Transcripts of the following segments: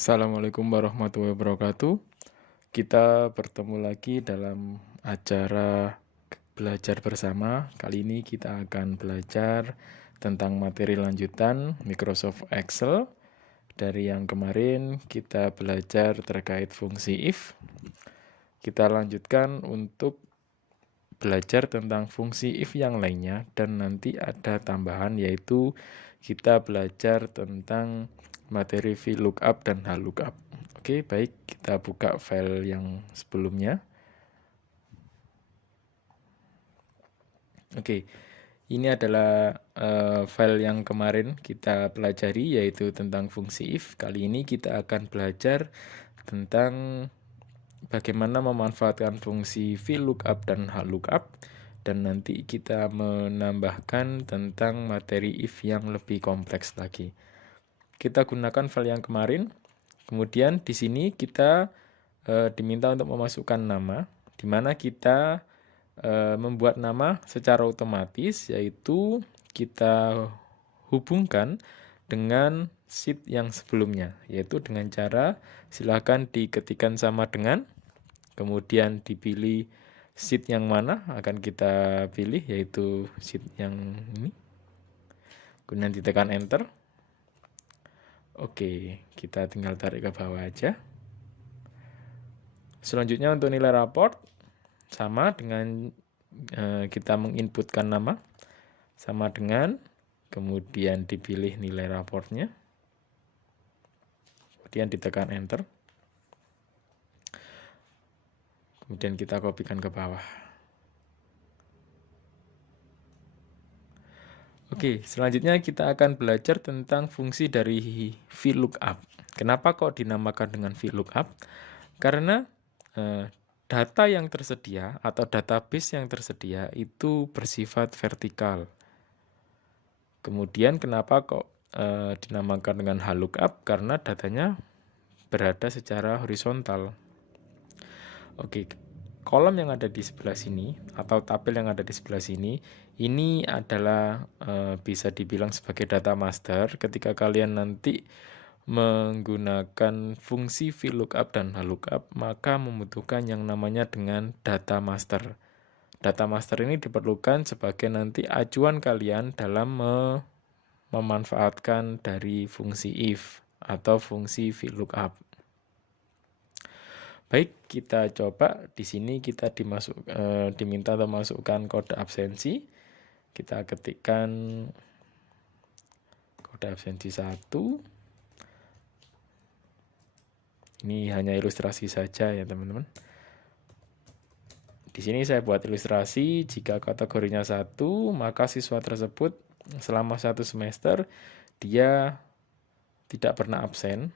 Assalamualaikum warahmatullahi wabarakatuh. Kita bertemu lagi dalam acara belajar bersama. Kali ini kita akan belajar tentang materi lanjutan Microsoft Excel. Dari yang kemarin kita belajar terkait fungsi if. Kita lanjutkan untuk belajar tentang fungsi if yang lainnya, dan nanti ada tambahan yaitu kita belajar tentang materi VLOOKUP dan HLOOKUP. Oke, baik, kita buka file yang sebelumnya. Oke, ini adalah file yang kemarin kita pelajari yaitu tentang fungsi if. Kali ini kita akan belajar tentang bagaimana memanfaatkan fungsi VLOOKUP dan HLOOKUP, dan nanti kita menambahkan tentang materi if yang lebih kompleks lagi. Kita gunakan file yang kemarin. Kemudian di sini kita diminta untuk memasukkan nama, di mana kita membuat nama secara otomatis, yaitu kita hubungkan dengan sheet yang sebelumnya, yaitu dengan cara silakan diketikkan sama dengan, kemudian dipilih sheet yang mana akan kita pilih, yaitu sheet yang ini, kemudian ditekan enter. Oke, kita tinggal tarik ke bawah aja. Selanjutnya untuk nilai raport, sama dengan kita menginputkan nama, sama dengan, kemudian dipilih nilai raportnya, kemudian ditekan enter. Kemudian kita kopikan ke bawah. Oke, selanjutnya kita akan belajar tentang fungsi dari VLOOKUP. Kenapa kok dinamakan dengan VLOOKUP? Karena data yang tersedia atau database yang tersedia itu bersifat vertikal. Kemudian kenapa kok dinamakan dengan HLOOKUP? Karena datanya berada secara horizontal. Oke, kolom yang ada di sebelah sini atau tabel yang ada di sebelah sini, ini adalah bisa dibilang sebagai data master. Ketika kalian nanti menggunakan fungsi VLOOKUP dan HLOOKUP, maka membutuhkan yang namanya dengan data master. Data master ini diperlukan sebagai nanti acuan kalian dalam memanfaatkan dari fungsi if atau fungsi VLOOKUP. Baik, kita coba. Di sini kita diminta untuk masukkan kode absensi. Kita ketikkan kode absensi 1. Ini hanya ilustrasi saja ya teman-teman. Di sini saya buat ilustrasi, jika kategorinya 1, maka siswa tersebut selama 1 semester dia tidak pernah absen.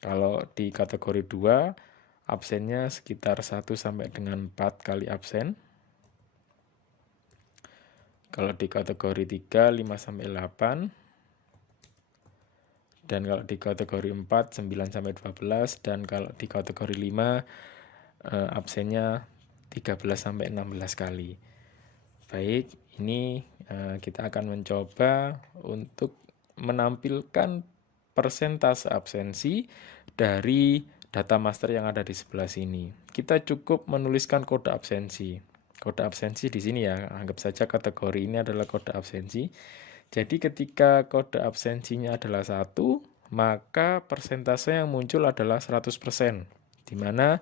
Kalau di kategori 2, absennya sekitar 1 sampai dengan 4 kali absen. Kalau di kategori 3, 5 sampai 8. Dan kalau di kategori 4, 9 sampai 12. Dan kalau di kategori 5, absennya 13 sampai 16 kali. Baik, ini kita akan mencoba untuk menampilkan persentase absensi dari data master yang ada di sebelah sini. Kita cukup menuliskan kode absensi. Kode absensi di sini ya, anggap saja kategori ini adalah kode absensi. Jadi ketika kode absensinya adalah 1, maka persentase yang muncul adalah 100%, di mana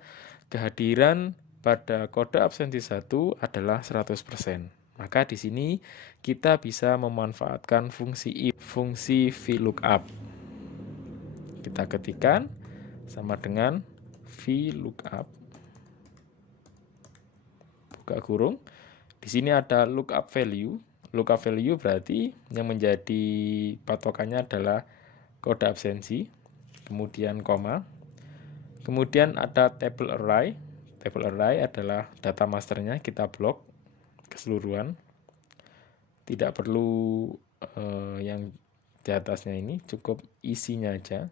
kehadiran pada kode absensi 1 adalah 100%. Maka di sini kita bisa memanfaatkan fungsi if, fungsi VLOOKUP. Kita ketikkan sama dengan VLOOKUP. Buka kurung. Di sini ada lookup value. Lookup value berarti yang menjadi patokannya adalah kode absensi, kemudian koma, kemudian ada table array. Table array adalah data masternya, kita blok keseluruhan, tidak perlu yang di atasnya ini, cukup isinya aja.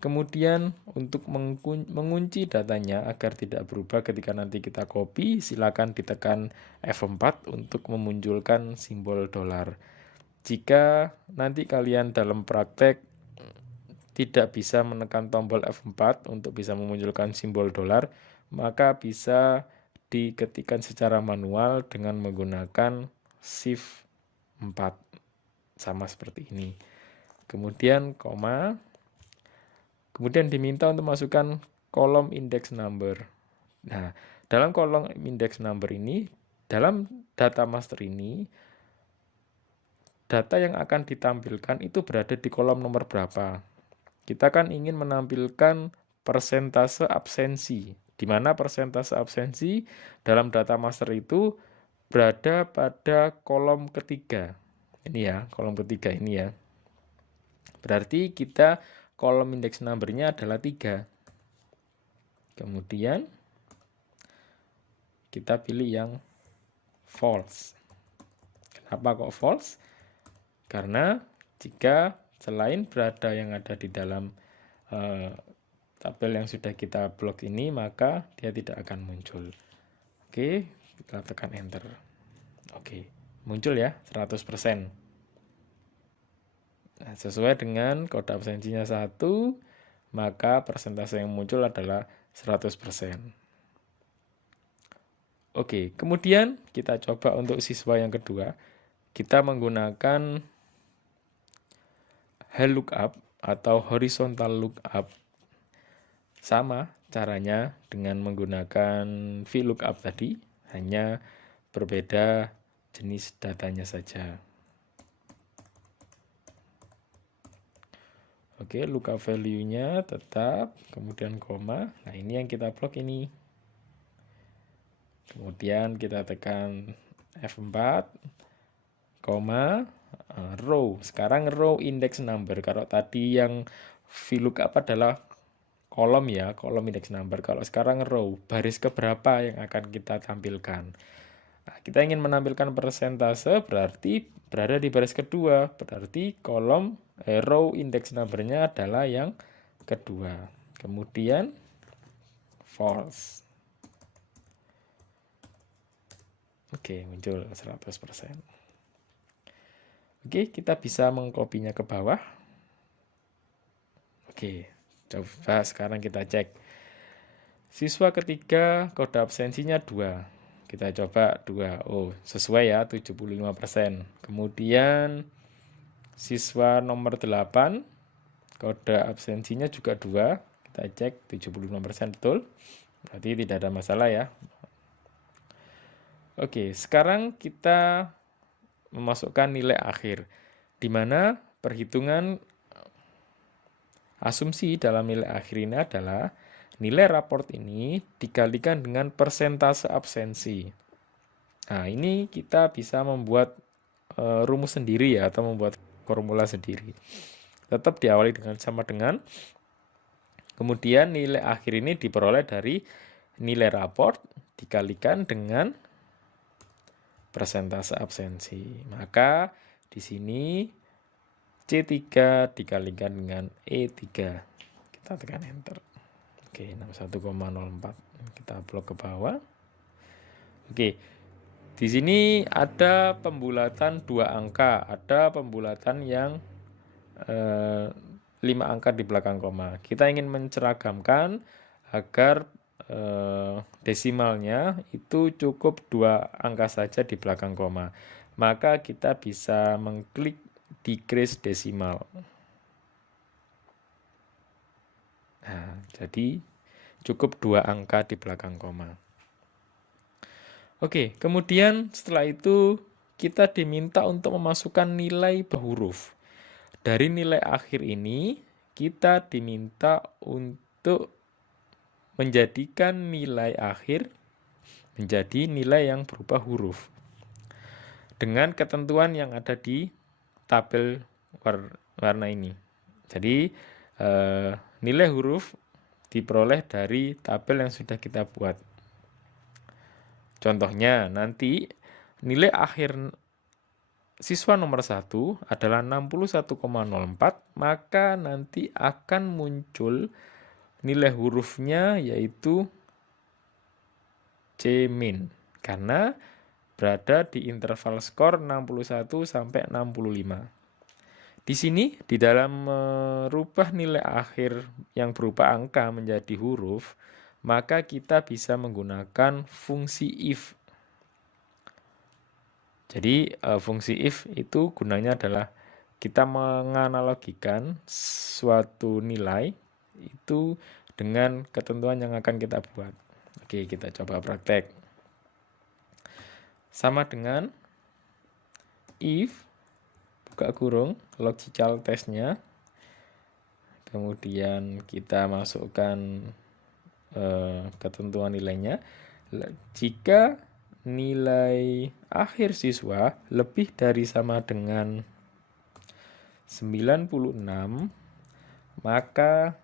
Kemudian untuk mengunci datanya agar tidak berubah ketika nanti kita copy, silakan ditekan F4 untuk memunculkan simbol dolar. Jika nanti kalian dalam praktek tidak bisa menekan tombol F4 untuk bisa memunculkan simbol dolar, maka bisa diketikkan secara manual dengan menggunakan Shift 4. Sama seperti ini. Kemudian koma. Kemudian diminta untuk masukkan kolom index number. Nah, dalam kolom index number ini, dalam data master ini, data yang akan ditampilkan itu berada di kolom nomor berapa. Kita kan ingin menampilkan persentase absensi, di mana persentase absensi dalam data master itu berada pada kolom ketiga. Ini ya, kolom ketiga ini ya. Berarti kita kolom index number-nya adalah 3. Kemudian kita pilih yang false. Kenapa kok false? Karena jika selain berada yang ada di dalam tabel yang sudah kita blok ini, maka dia tidak akan muncul. Oke, kita tekan enter. Oke, muncul ya 100%. Nah, sesuai dengan kode absensinya 1, maka persentase yang muncul adalah 100%. Oke, kemudian kita coba untuk siswa yang kedua. Kita menggunakan lookup atau horizontal lookup. Sama caranya dengan menggunakan VLOOKUP tadi, hanya berbeda jenis datanya saja. Oke, lookup value-nya tetap, kemudian koma. Nah, ini yang kita blok ini. Kemudian kita tekan F4, koma, row. Sekarang row index number. Kalau tadi yang VLOOKUP adalah kolom ya, kolom index number. Kalau sekarang row, baris keberapa yang akan kita tampilkan. Nah, kita ingin menampilkan persentase, berarti berada di baris kedua. Berarti kolom row index number-nya adalah yang kedua. Kemudian false. Oke, muncul 100%. Oke, kita bisa mengkopinya ke bawah. Oke, coba sekarang kita cek. Siswa ketiga kode absensinya 2. Kita coba 2. Oh, sesuai ya, 75%. Kemudian siswa nomor 8 kode absensinya juga 2. Kita cek 75% betul. Berarti tidak ada masalah ya. Oke, sekarang kita memasukkan nilai akhir, di mana perhitungan asumsi dalam nilai akhir ini adalah nilai raport ini dikalikan dengan persentase absensi. Nah, ini kita bisa membuat rumus sendiri ya, atau membuat formula sendiri. Tetap diawali dengan sama dengan, kemudian nilai akhir ini diperoleh dari nilai raport dikalikan dengan persentase absensi. Maka di sini C3 dikalikan dengan E3. Kita tekan enter. Oke, 61,04. Kita blok ke bawah. Oke. Di sini ada pembulatan 2 angka, ada pembulatan yang 5 angka di belakang koma. Kita ingin menceragamkan agar desimalnya itu cukup 2 angka saja di belakang koma. Maka kita bisa mengklik decrease desimal. Nah, jadi cukup 2 angka di belakang koma. Oke, kemudian setelah itu kita diminta untuk memasukkan nilai huruf. Dari nilai akhir ini kita diminta untuk menjadikan nilai akhir menjadi nilai yang berupa huruf dengan ketentuan yang ada di tabel warna ini. Jadi nilai huruf diperoleh dari tabel yang sudah kita buat. Contohnya nanti nilai akhir siswa nomor 1 adalah 61,04, maka nanti akan muncul nilai hurufnya yaitu C-min, karena berada di interval skor 61 sampai 65. Di sini, di dalam merubah nilai akhir yang berupa angka menjadi huruf, maka kita bisa menggunakan fungsi if. Jadi, fungsi if itu gunanya adalah kita menganalogikan suatu nilai itu dengan ketentuan yang akan kita buat. Oke, kita coba praktek. Sama dengan if, buka kurung, logical test-nya. Kemudian kita masukkan ketentuan nilainya. Jika nilai akhir siswa lebih dari sama dengan 96, maka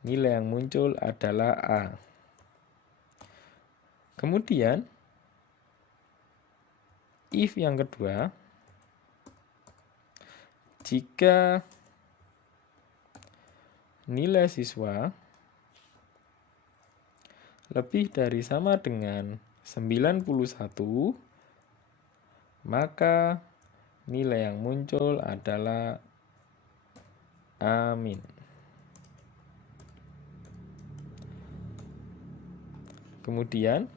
nilai yang muncul adalah A. Kemudian, if yang kedua, jika nilai siswa lebih dari sama dengan 91, maka nilai yang muncul adalah A-. Kemudian,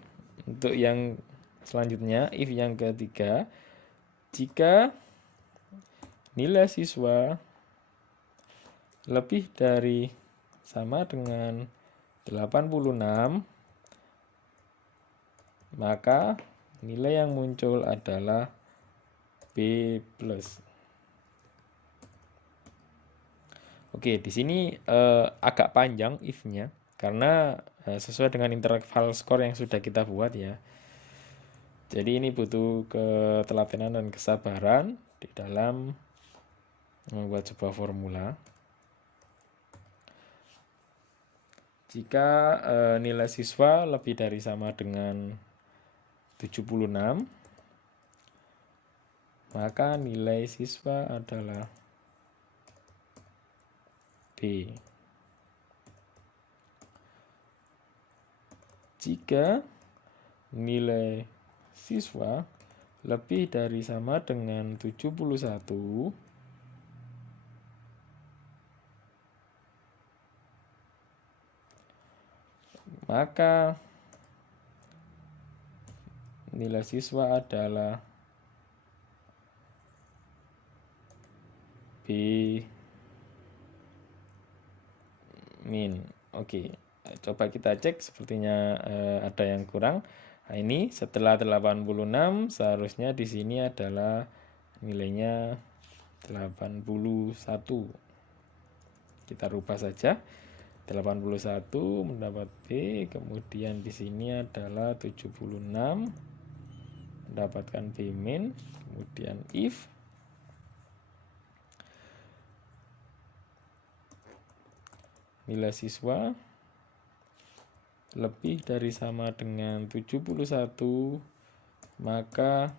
untuk yang selanjutnya, if yang ketiga, jika nilai siswa lebih dari sama dengan 86, maka nilai yang muncul adalah B+. Oke, di sini agak panjang if-nya karena sesuai dengan interval skor yang sudah kita buat ya. Jadi ini butuh ketelatenan dan kesabaran di dalam membuat sebuah formula. Jika nilai siswa lebih dari sama dengan 76, maka nilai siswa adalah B. Jika nilai siswa lebih dari sama dengan 71, maka nilai siswa adalah B-. Oke, coba kita cek, sepertinya ada yang kurang. Nah, ini setelah 86 seharusnya di sini adalah nilainya 81. Kita rubah saja. 81 mendapat B, kemudian di sini adalah 76 mendapatkan B-. Kemudian if nilai siswa lebih dari sama dengan 71, maka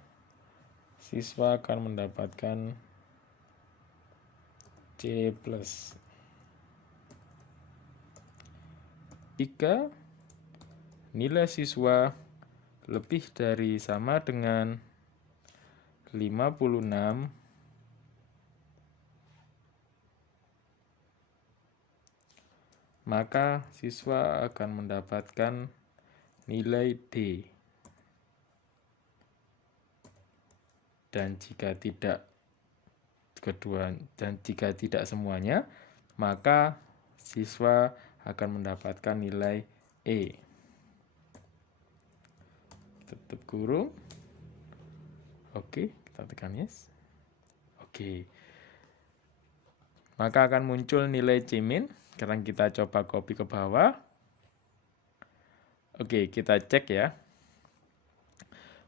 siswa akan mendapatkan C+. Jika nilai siswa lebih dari sama dengan 56, maka siswa akan mendapatkan nilai D. Dan jika tidak semuanya, maka siswa akan mendapatkan nilai E. Tutup kurung. Oke, kita tekan yes. Oke. Maka akan muncul nilai C-. Sekarang kita coba copy ke bawah. Oke, kita cek ya.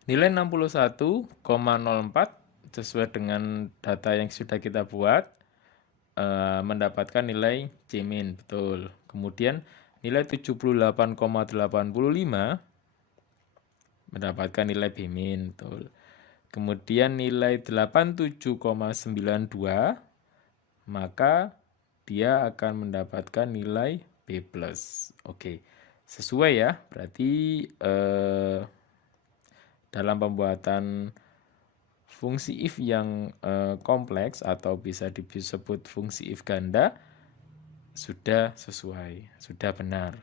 Nilai 61,04 sesuai dengan data yang sudah kita buat, mendapatkan nilai C-, betul. Kemudian nilai 78,85 mendapatkan nilai B-, betul. Kemudian nilai 87,92, maka dia akan mendapatkan nilai B+. Oke, sesuai ya. Berarti dalam pembuatan fungsi if yang kompleks atau bisa disebut fungsi if ganda sudah sesuai, sudah benar.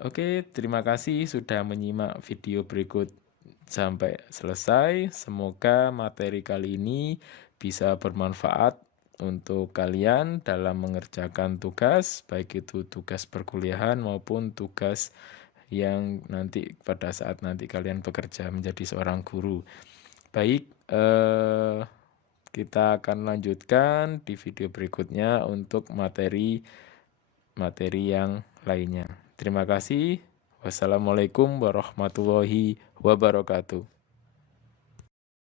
Oke, terima kasih sudah menyimak video berikut sampai selesai. Semoga materi kali ini bisa bermanfaat untuk kalian dalam mengerjakan tugas, baik itu tugas perkuliahan maupun tugas yang nanti pada saat nanti kalian bekerja menjadi seorang guru. Baik, kita akan lanjutkan di video berikutnya untuk materi yang lainnya. Terima kasih. Wassalamualaikum warahmatullahi wabarakatuh.